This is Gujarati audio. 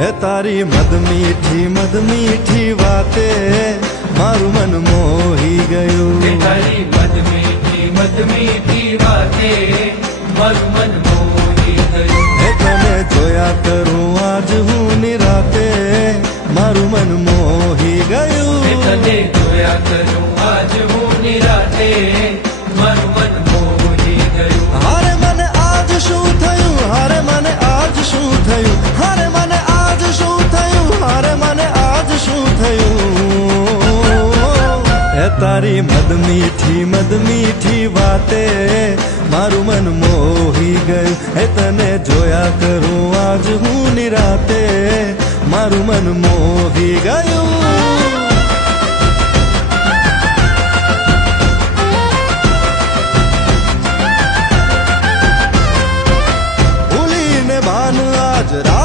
હે તારી મદ મીઠી વાતે મારું મન મોહી ગયું. તારી મદ મીઠી વાતે મારું મન મોહી ગયું. હે તને જોયા કરું આજ હું નિરાતે મારું મન મોહી ગયું. તને જોયા કરું આજ હું નિરાતે મારું મન મોહી ગયું. હારે મને આજ શું થયું, હારે મને આજ શું થયું, હારે મને આજ શું થયું, હારે મને આજ શું થયું. હે તારી મદ મીઠી વાતે મારું મન મોહી ગયું. હે તને જોયા કરું આજ હું નિરાતે મારું મન મોહી ગયું.